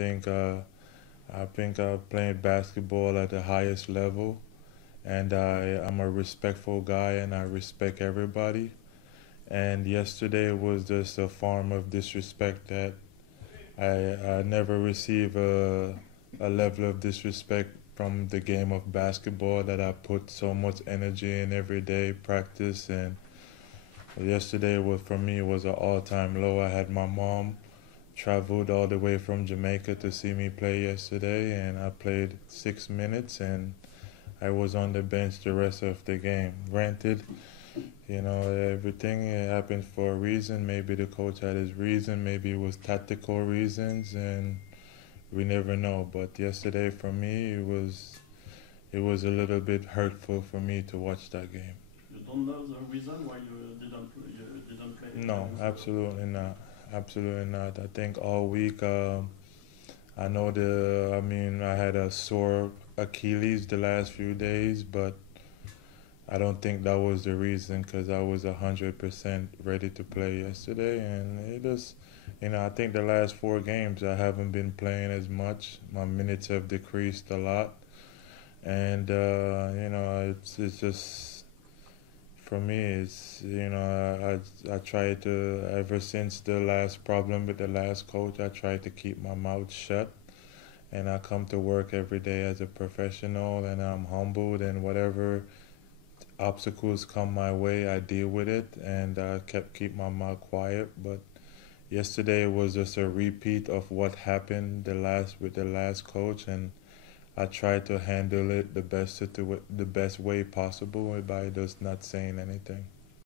I think I played basketball at the highest level, and I'm a respectful guy, and I respect everybody. And yesterday was just a form of disrespect that I never receive a level of disrespect from the game of basketball that I put so much energy in every day, practice, and yesterday was for me was an all-time low. I had my mom traveled all the way from Jamaica to see me play yesterday, and I played 6 minutes, and I was on the bench the rest of the game. Granted, everything happened for a reason. Maybe the coach had his reason, maybe it was tactical reasons, and we never know. But yesterday for me, it was a little bit hurtful for me to watch that game. You don't know the reason why you didn't play? No, absolutely not. Absolutely not. I think all week, I had a sore Achilles the last few days, but I don't think that was the reason because I was 100% ready to play yesterday. And I think the last 4 games I haven't been playing as much. My minutes have decreased a lot. And, it's just, for me, I try to, ever since the last problem with the last coach, I try to keep my mouth shut. And I come to work every day as a professional, and I'm humbled, and whatever obstacles come my way, I deal with it, and I keep my mouth quiet. But yesterday was just a repeat of what happened with the last coach, and I tried to handle it the best way possible by just not saying anything.